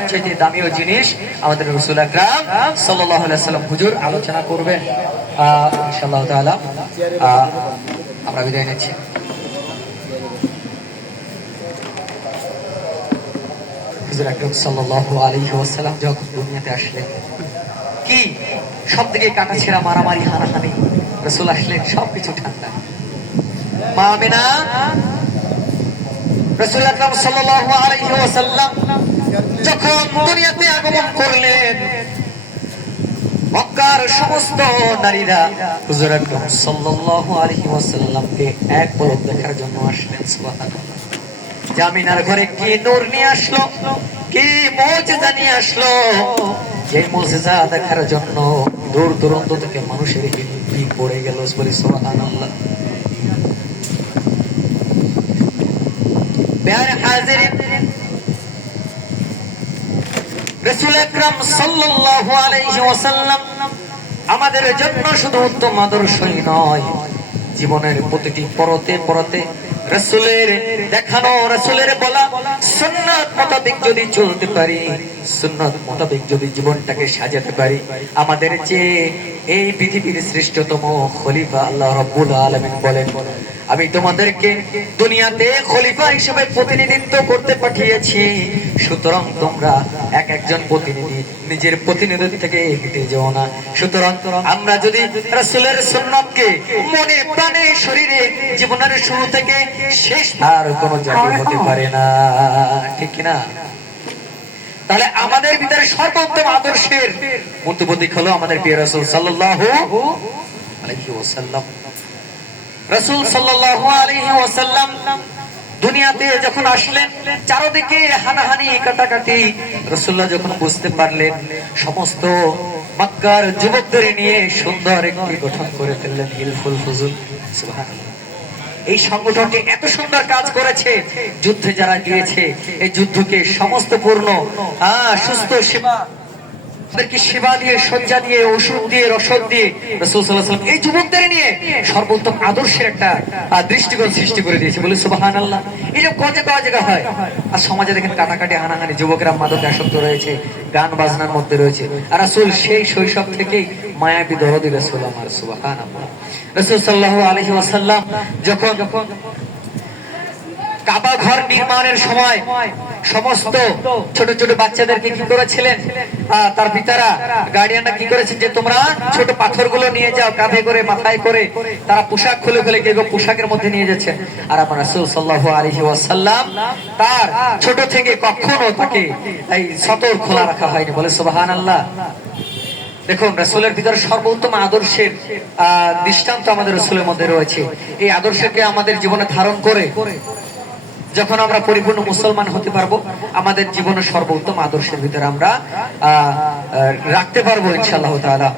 সবচেয়ে দামিও জিনিস আমাদের রাসূল আকরাম সাল্লাল্লাহু আলাইহি ওয়াসাল্লাম হুজুর আলোচনা করবেন ইনশাআল্লাহ তাআলা। আমরা বিদায় নিচ্ছি। হুজুর আকরাম সাল্লাল্লাহু আলাইহি ওয়াসাল্লাম যখন দুনিয়াতে আসলেন, কি সব দিকে কাটাছেঁড়া, মারামারি, হানাহানি। রাসূল আসলেন, সবকিছু ঠান্ডা। মা আমিনা রাসূল আকরাম সাল্লাল্লাহু আলাইহি ওয়াসাল্লাম যখন দুনিয়াতে আগমন করলেন, মক্কার সমস্ত নারীরা হুজুর আকরাম সাল্লাল্লাহু আলাইহি ওয়াসাল্লামকে এক পলক দেখার জন্য আসলেন। সুবহানাল্লাহ। জামিনার ঘরে কি নূর নিয়ে আসলো, কি মুজিজা নিয়ে আসলো, যে মুজিজা দেখার জন্য দূর দূরান্ত থেকে মানুষের ভিড় পড়ে গেল। বলি সুবহানাল্লাহ। প্যারে হাজিরিন, রাসূল আকরাম সাল্লাল্লাহু আলাইহি ওয়াসাল্লাম আমাদের জন্য শুধু উত্তম আদর্শই নয়, জীবনের প্রতিটি পরতে পরতে রাসূলের দেখানো, রাসূলের বলা সুন্নাত মোতাবেক যদি চলতে পারি, সুন্নাত মোতাবেক যদি জীবনটাকে সাজাতে পারি, আমাদের যে এই পৃথিবীর শ্রেষ্ঠতম খলিফা আল্লাহ রাব্বুল আলামিন বলেন, আমি তোমাদেরকে দুনিয়াতে খলিফা হিসেবে প্রতিনিধিত্ব করতে পাঠিয়েছি, সুতরাং তোমরা এক একজন প্রতিনিধি নিজের প্রতিনিধি থেকে হেঁটে যাও না। সুতরাং আমরা যদি রাসূলের সুন্নাতকে মনে প্রাণে শরীরে জীবনের শুরু থেকে শেষ আর কোনো জাতি হতে পারে না, ঠিক কিনা? তাহলে আমাদের ভিতরে সর্বোত্তম আদর্শের মূর্তিপ্রতীক হলো আমাদের প্রিয় রাসূল সাল্লাল্লাহু আলাইহি ওয়াসাল্লাম। রাসূল সাল্লাল্লাহু আলাইহি ওয়াসাল্লাম দুনিয়াতে যখন আসলেন, চারদিকে হানাহানি কাটাকাটি। রাসূলুল্লাহ যখন বুঝতে পারলেন, সমস্ত মক্কার যুবকদের নিয়ে সুন্দর একটি গঠন করে ফেললেন, হিলফুল ফুজুল। সুবহানাল্লাহ। এই সংগঠনটি এত সুন্দর কাজ করেছে, যুদ্ধে যারা গিয়েছে এই যুদ্ধকে সমস্ত পূর্ণ সুস্থ সেবা, সেবা দিয়ে, শয্যা দিয়ে, ওষুধ দিয়ে, রসদ দিয়ে রাসূল সাল্লাল্লাহু আলাইহি ওয়াসাল্লাম এই যুবকদের নিয়ে সর্বোত্তম আদর্শের একটা দৃষ্টিকোণ সৃষ্টি করে দিয়েছে। বলে সুবহানাল্লাহ। এই যে কজে জায়গা হয়, আর সমাজে দেখেন কাটাকাটি, হানাহানি, যুবকরা মাদকে আসক্ত রয়েছে, গান বাজনার মধ্যে রয়েছে, আর রাসূল সেই শৈশব থেকেই মায়াবী দরদি রাসূল আমার। সুবহানাল্লাহ। রাসূল সাল্লাল্লাহু আলাইহি ওয়াসাল্লাম যখন কাবা ঘর নির্মাণের সময় সমস্ত ছোট ছোট বাচ্চাদেরকে কি করেছিলেন, তার পিতারা, গার্ডিয়ানরা কি করেছেন, যে তোমরা ছোট পাথরগুলো নিয়ে যাও, কাঁধে করে, মাথায় করে। তারা পোশাক খুলে ফেলে, কেউ পোশাকের মধ্যে নিয়ে যাচ্ছে। আর আমার রাসূল সাল্লাল্লাহু আলাইহি ওয়াসাল্লাম তার ছোট থেকে কখনো তাকে এই সতর খোলা রাখা হয়নি। বলে সুবহানাল্লাহ। দেখুন, রাসূলের ভিতরে সর্বোত্তম আদর্শের দৃষ্টান্ত আমাদের রাসূলের মধ্যে রয়েছে। এই আদর্শকে আমাদের জীবনে ধারণ করে যখন আমরা পরিপূর্ণ মুসলমান হতে পারবো, আমাদের জীবনের সর্বোত্তম আদর্শের ভিতরে আমরা রাখতে পারবো ইনশাআল্লাহ তাআলা।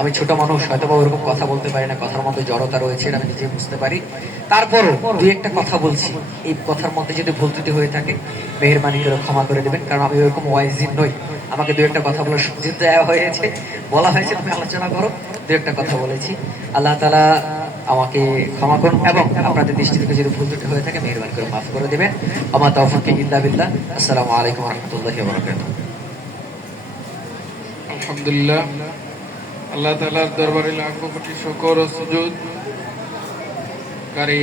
আমি ছোট মানুষ, হয়তো বা ওরকম কথা বলতে পারি না, কথার মধ্যে জড়তা রয়েছে, আমি নিজে বুঝতে পারি। তারপরও দুই একটা কথা বলছি, এই কথার মধ্যে যদি ভুল ত্রুটি হয়ে থাকে মেহেরবানি করে ক্ষমা করে দেবেন, কারণ আমি ওরকম ওয়াইজিন নই। আমাকে দুই একটা কথা বলার সুযোগ দেওয়া হয়েছে, বলা হয়েছে তুমি আলোচনা করো, দুই একটা কথা বলেছি। আল্লাহ তাআলা আমাকে ক্ষমা করুন, এবং আপনাদের দৃষ্টি থেকে যদি ভুল ত্রুটি হয়ে থাকে মেহেরবানি করে মাফ করে দেবেন। আমা তাওফীক ইল্লা বিল্লাহ। আসসালামু আলাইকুম ওয়া রাহমাতুল্লাহি ওয়া বারাকাতুহু। আলহামদুলিল্লাহ, আল্লাহ তাআলার দরবারে লাখো কোটি শুকর ও সুজুদ। কারি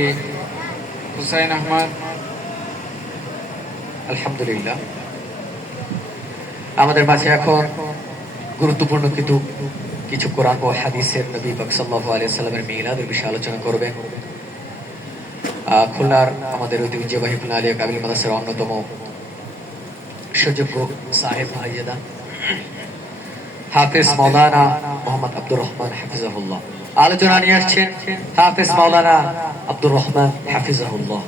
হুসাইন আহমদ, আলহামদুলিল্লাহ। আমাদের মাঝে এখন গুরুত্বপূর্ণ কিছু কোরআন ও হাদিসের নবী পাক সাল্লাল্লাহু আলাইহি ওয়াসাল্লামের মিলাদের বিষয়ে আলোচনা করবেন। খুলনার আমাদের ঐতিহ্যবাহী খুলনা আলিয়া কামিল মাদ্রাসার অন্যতম সুযোগ্য সাহেব ভাইজাদা হাফেজ মাওলানা মোহাম্মদ আব্দুর রহমান হাফিজাহুল্লাহ আলোচনা নিয়ে আসছেন। হাফেজ মাওলানা আব্দুর রহমান হাফিজাহুল্লাহ।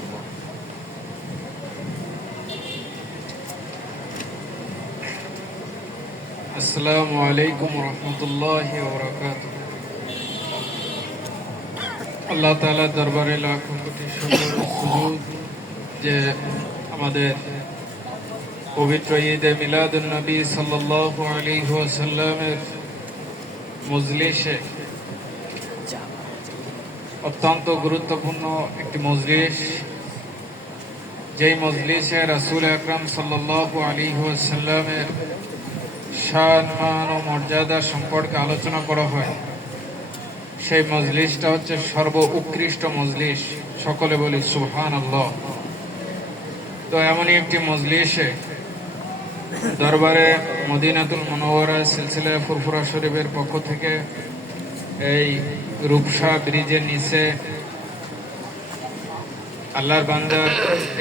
আসসালামু আলাইকুম ওয়া রাহমাতুল্লাহি ওয়া বারাকাতুহু। আল্লাহ তাআলার দরবারে লাখো কোটি শুকর ও সুজুদ যে আমাদের পবিত্র ঈদে মিলাদুন নবী সাল্লাল্লাহু আলাইহি ওয়াসাল্লামের মজলিসে, অত্যন্ত গুরুত্বপূর্ণ একটি মজলিস, যেই মজলিসে রাসূল আকরাম সাল্লাল্লাহু আলাইহি ওয়াসাল্লামের শান মান ও মর্যাদা সম্পর্কে আলোচনা করা হয়, সেই মজলিসটা হচ্ছে সর্ব উৎকৃষ্ট মজলিস। সকলে বলি সুবহানাল্লাহ। তো এমনই একটি মজলিসে দরবারে মদিনাতুল মুনাওয়ারা সিলসিলা ফুরফুরা শরীফের পক্ষ থেকে এই রূপসা ব্রিজের নিচে আল্লাহর বান্দার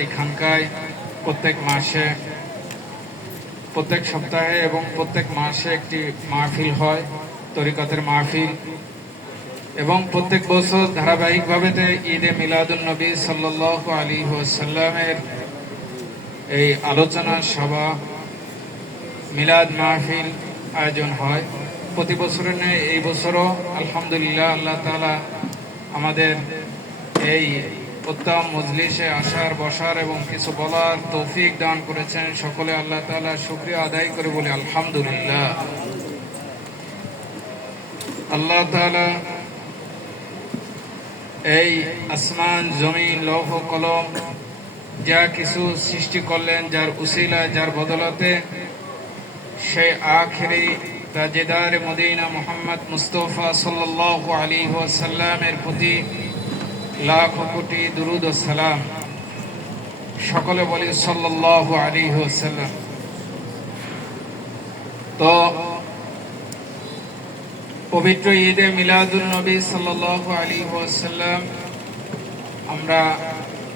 এই খানকায় প্রত্যেক সপ্তাহে এবং প্রত্যেক মাসে একটি মাহফিল হয়, তরিকতের মাহফিল, এবং প্রত্যেক বছর ধারাবাহিকভাবে ঈদে মিলাদুন নবী সাল্লাল্লাহু আলাইহি ওয়াসাল্লামের এই আলোচনা সভা, মিলাদ মাহফিল আয়োজন হয়। প্রতি বছরের ন্যায় এই বছরও আলহামদুলিল্লাহ আল্লাহ তাআলা আমাদের এই উত্তম মজলিসে আসার, বসার এবং কিছু বলার তৌফিক দান করেছেন। সকলে আল্লাহ তাআলা শুকরিয়া আদায় করে বলি আলহামদুলিল্লাহ। আল্লাহ তাআলা এই আসমান, জমিন, লৌহ কলম যা কিছু সৃষ্টি করলেন, যার উসিলায়, যার বদলতে সেই আখিরি তাজেদার মদিনা মুহাম্মদ মুস্তাফা সাল্লাল্লাহু আলাইহি ওয়াসাল্লামের প্রতি লাখ কোটি দুরুদ ও সালাম। সকলে বলি সাল্লাল্লাহু আলাইহি ওয়াসাল্লাম। তো পবিত্র ঈদে মিলাদুন নবী সাল্লাল্লাহু আলাইহি ওয়াসাল্লাম, আমরা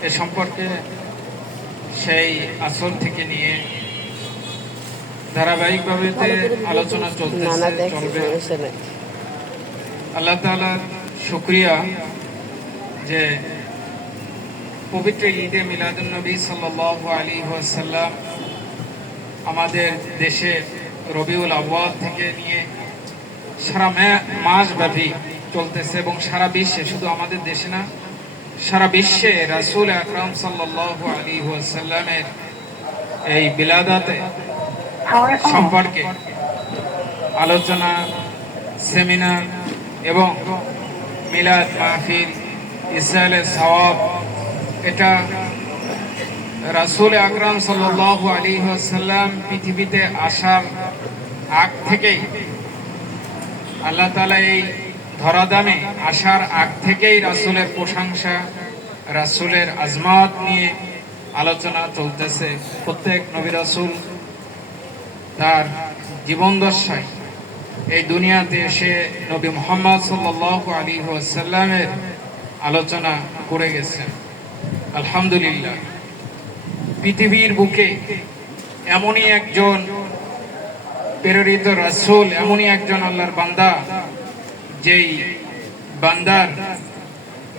এ সম্পর্কে সেই আসর থেকে নিয়ে ধারাবাহিকভাবে আলোচনা চলবে। আল্লাহ তাআলার শুকরিয়া যে পবিত্র ঈদে মিলাদুন নবী সাল্লাল্লাহু আলাইহি ওয়াসাল্লাম আমাদের দেশে রবিউল আউয়াল থেকে নিয়ে সারা মাস ব্যাপী চলতেছে, এবং সারা বিশ্বে, শুধু আমাদের দেশে না, সারা বিশ্বে রাসূল আকরাম সাল্লাল্লাহু আলাইহি ওয়াসাল্লামের এই বিলাদাতে সম্পর্কে আলোচনা, সেমিনার এবং মিলাদ মাহফিল, ইসরায়েলে সওয়াব, এটা রাসূল আকরাম সাল্লাল্লাহু আলাইহি ওয়াসাল্লাম পৃথিবীতে আসার আগ থেকেই আল্লাহ তাআলা এই ধরাধামে আসার আগ থেকেই রাসূলের প্রশংসা, রাসূলের আজমত নিয়ে আলোচনা চলতেছে। প্রত্যেক নবী রাসূল তার জীবন দশায় এই দুনিয়াতে এসে নবী মুহাম্মদ সাল্লাল্লাহু আলাইহি ওয়াসাল্লামের আলোচনা করে গেছেন। আলহামদুলিল্লাহ, পৃথিবীর বুকে এমনই একজন প্রেরিত রাসূল, এমনই একজন আল্লাহর বান্দা,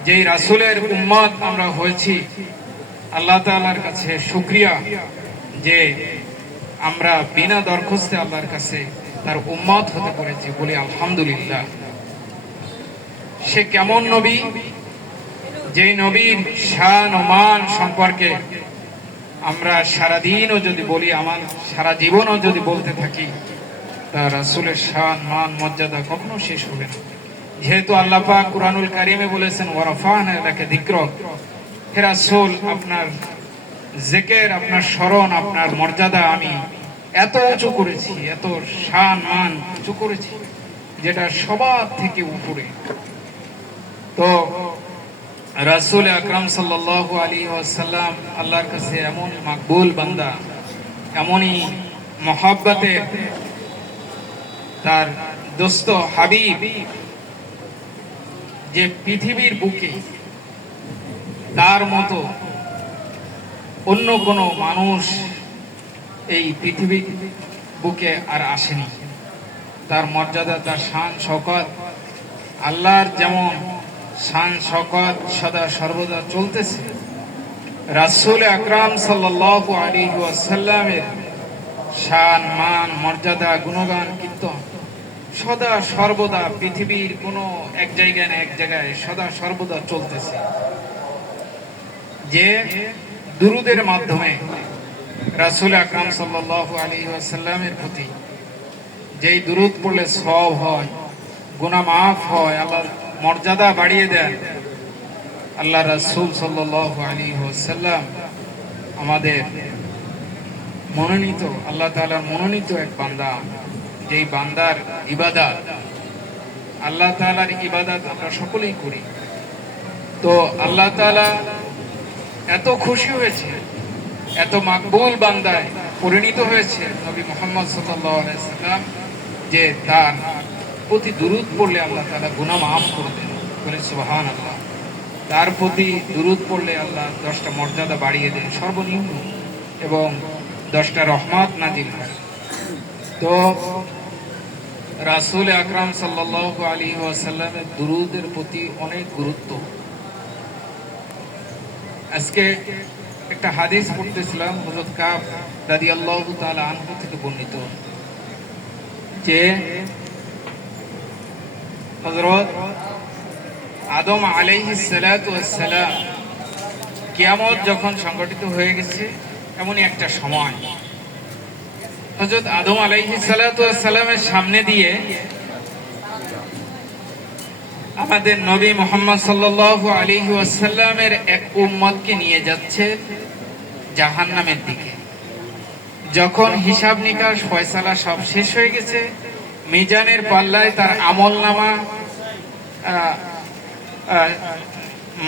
যেই রাসূলের উম্মত আমরা হয়েছি। আল্লাহ তাআলার কাছে শুকরিয়া যে আমরা বিনা দরখাস্তে আল্লাহর কাছে তার উম্মত হতে পেরেছি, বলি আলহামদুলিল্লাহ। সে কেমন নবী, যেই নবীর শান ও মান সম্পর্কে আমরা সারাদিনও যদি বলি, আমার সারা জীবনও যদি বলতে থাকি, তা রাসূলের শান, মান, মর্যাদা কখনো শেষ হবে না। যেহেতু আল্লাহ পাক কুরআনুল কারীমে বলেছেন ওয়ারাফা'না লাকা যিকরাক, হে রাসূল, আপনার জিকির, আপনার স্মরণ, আপনার মর্যাদা আমি এত উঁচু করেছি, এত শান মান উঁচু করেছি, যেটা সবার থেকে উপরে। তো রাসূল আকরাম সাল্লাল্লাহু আলাইহি ওয়াসাল্লাম আল্লাহর কাছে এমন মাকবুল বান্দা, এমনই মহব্বতে তার দোস্ত হাবিব, যে পৃথিবীর বুকে তার মতো অন্য কোনো মানুষ এই পৃথিবীর বুকে আর আসেনি। তার মর্যাদা, তার শান শওকত, আল্লাহর যেমন শান শওকত সদা সর্বদা চলতেছে, রাসূল আকরাম সাল্লাল্লাহু আলাইহি ওয়াসাল্লামের শান মান মর্যাদা গুণগান কীর্তন সদা সর্বদা পৃথিবীর কোনো এক জায়গায় না এক জায়গায় সদা সর্বদা চলতেছে। যে দুরুদের মাধ্যমে রাসূল আকরাম সাল্লাল্লাহু আলাইহি ওয়াসাল্লামের প্রতি যেই দুরুদ পড়লে সওয়াব হয়, গুনাহ মাফ হয়, আল্লাহর মর্যাদা বাড়িয়ে দেন, আল্লাহ রাসূল সাল্লাল্লাহু আলাইহি ওয়াসাল্লাম আমাদের মনোনীত, আল্লাহ তাআলার মনোনীত এক বান্দা, যেই বান্দার ইবাদত, আল্লাহ তাআলার ইবাদত আমরা সকলেই করি। তো আল্লাহ তাআলা এত খুশি হয়েছে, এত মাকবুল বান্দায় পরিণত হয়েছে নবী মুহাম্মদ সাল্লাল্লাহু আলাইহি সাল্লাম, যে তার প্রতি দুরূদ পড়লে আল্লাহ তাআলা গুনাহ মাফ করে দেন। বলে সুবহানাল্লাহ। তার প্রতি দুরূদ পড়লে আল্লাহ 10টা মর্যাদা বাড়িয়ে দেন সর্বনিম্ন, এবং 10টা রহমত নাজিল হয়। তো রাসূল আকরাম সাল্লাল্লাহু আলাইহি ওয়াসাল্লামের দুরূদের প্রতি অনেক গুরুত্ব। আজকে একটা হাদিস পড়তেছিলাম, হযরত কাব রাদিয়াল্লাহু তাআলা আনহু থেকে বর্ণিত, যে হযরত আদম আলাইহিস সালাতু ওয়াস সালাম, কিয়ামত যখন সংগঠিত হয়ে গেছে, এমনই একটা সময় হযরত আদম আলাইহিস সালাতু ওয়াস সালামের সামনে দিয়ে আমাদের নবী মুহাম্মদ সাল্লাল্লাহু আলাইহি ওয়াসাল্লামের এক উম্মতকে নিয়ে যাচ্ছে জাহান্নামের দিকে। যখন হিসাব নিকাশ ফয়সালা সব শেষ হয়ে গেছে, মিজানের পাল্লায় তার আমলনামা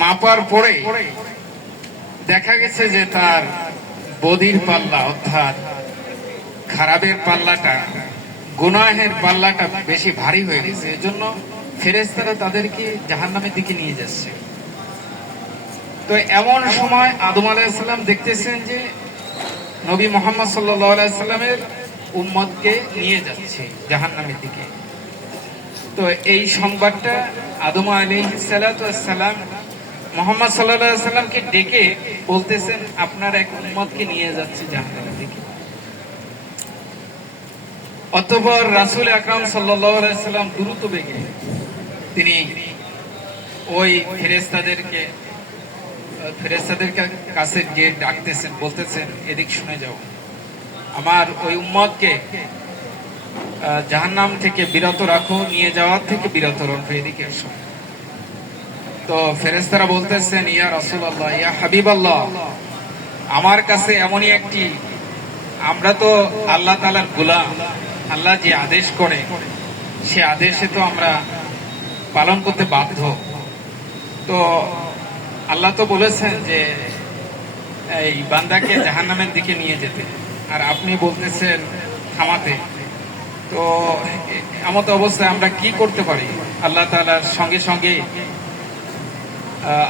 মাপার পরে দেখা গেছে যে তার বদির পাল্লা, অর্থাৎ খারাপের পাল্লাটা, গুনাহের পাল্লাটা বেশি ভারী হয়ে গেছে। এজন্য ফেরেশতারা তাদেরকে জাহান্নামের দিকে নিয়ে যাচ্ছে। তো এমন সময় আদম আলাইহিস সালাম দেখতেছেন যে নবী মুহাম্মদ সাল্লাল্লাহু আলাইহি সাল্লামের উম্মতকে নিয়ে যাচ্ছে জাহান্নামের দিকে। তো এই সংবাদটা আদম আলাইহিস সালাতু ওয়াস সালাম মুহাম্মদ সাল্লাল্লাহু আলাইহি সাল্লামকে ডেকে বলতেছেন, আপনার এক উম্মতকে নিয়ে যাচ্ছে জাহান্নামের দিকে। অতঃপর রাসূল আকরাম সাল্লাল্লাহু আলাইহি সাল্লাম দ্রুত বেগে তিনি ওই ফেরেশতাদের কাছে গিয়ে ডাকতেছেন, বলতেছেন, এদিক শুনে যাও, আমার ওই উম্মতকে জাহান্নাম থেকে বিরত রাখো, নিয়ে যাওয়ার থেকে বিরত রাখো, এদিকে এসো। তো ফেরেশতারা বলতেছেন, ইয়া রাসূলুল্লাহ, ইয়া হাবিবাল্লাহ, আমার কাছে এমনই একটি, আমরা তো আল্লাহ তাআলার গোলাম, আল্লাহ যে আদেশ করে সে আদেশে তো আমরা পালন করতে বাধ্য। তো আল্লাহ তো বলেছেন যে এই বান্দাকে জাহান্নামের দিকে নিয়ে যেতে, আর আপনি বলতেছেন থামাতে। তো এমত অবস্থায় আমরা কি করতে পারি? আল্লাহ তাআলার সঙ্গে সঙ্গে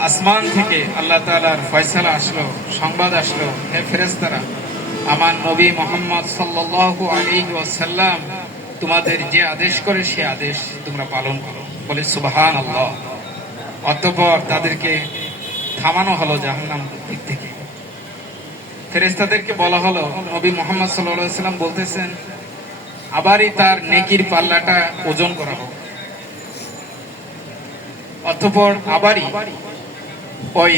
আসমান থেকে আল্লাহ তাআলার ফয়সালা আসলো, সংবাদ আসলো, হে ফেরেশতারা, আমার নবী মুহাম্মদ সাল্লাল্লাহু আলাইহি ওয়াসাল্লাম তোমাদের যে আদেশ করে সে আদেশ তোমরা পালন করো। বলে সুবহানাল্লাহ। অতঃপর তাদেরকে থামানো হলো জাহান্নাম দিক থেকে। ফেরেশতাদেরকে বলা হলো, নবী মুহাম্মদ সাল্লাল্লাহু আলাইহি ওয়াসাল্লাম বলতেছেন, আবারই তার নেকির পাল্লাটা ওজন করা হোক। অতঃপর আবারই ওই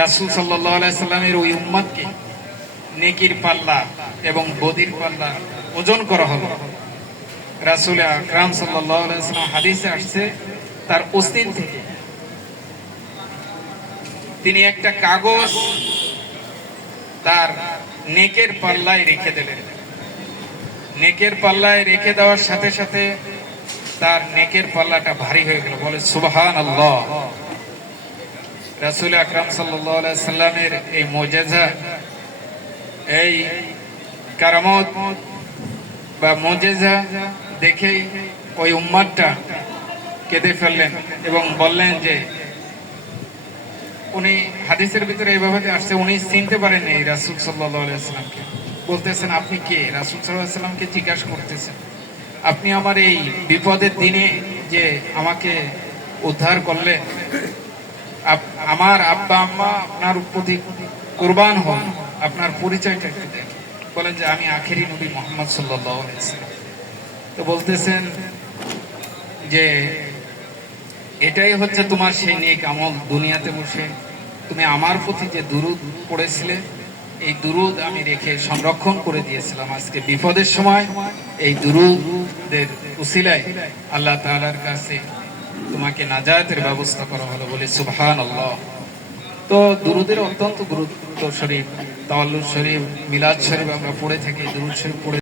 রাসূল সাল্লাল্লাহু আলাইহি সাল্লামের ওই উম্মতকে নেকির পাল্লা এবং বদির পাল্লা ওজন করা হলো। রাসূল আকরাম সাল্লাল্লাহু আলাইহি সাল্লাম হাদিসে আসছে, তার অস্তিন থেকে তিনি একটা কাগজ তার নেকের পাল্লায় রেখে দিলেন। নেকের পাল্লায় রেখে দেওয়ার সাথে সাথে তার নেকের পাল্লাটা ভারী হয়ে গেল। বলে সুবহানাল্লাহ। রাসূল আকরাম সাল্লাল্লাহু আলাইহি সাল্লামের এই মুজিজা, এই কারামত বা মুজিজা দেখেই ওই উম্মতটা কেঁদে ফেললেন এবং বললেন যে, উনি হাদিসের ভিতরে এইভাবে আসছে, উনি চিনতে পারেননি রাসূল সাল্লাল্লাহু আলাইহি সাল্লামকে। বলতেছেন, আপনি কে? রাসূল সাল্লাল্লাহু আলাইহি সাল্লামকে জিজ্ঞাসা করতেছেন, আপনি আমার এই বিপদের দিনে যে আমাকে উদ্ধার করলেন, আমার আব্বা আম্মা আপনার প্রতি কুরবান হন, আপনার পরিচয়টা একটু দেন। বলেন যে আমি আখেরি নবী মুহাম্মদ সাল্লাল্লাহু আলাইহি সাল্লাম। তো বলতেছেন যে এটাই হচ্ছে তোমার সেই নেক আমল, দুনিয়াতে বসে তুমি আমার প্রতি যে দুরূদ পড়েছিলে, এই দুরূদ আমি রেখে সংরক্ষণ করে দিয়েছিলাম। আজকে বিপদের সময় এই দুরূদের উসিলায় আল্লাহ তাআলার কাছে তোমাকে নাজাতের ব্যবস্থা করা হলো। বলে সুবহানাল্লাহ। তো দুরুদের অত্যন্ত গুরুত্ব শরীফ, তাওয়াল্লুদ শরীফ, মিলাদ শরীফ আমরা পড়ে থাকি, দুরুদ শরীফ পড়ে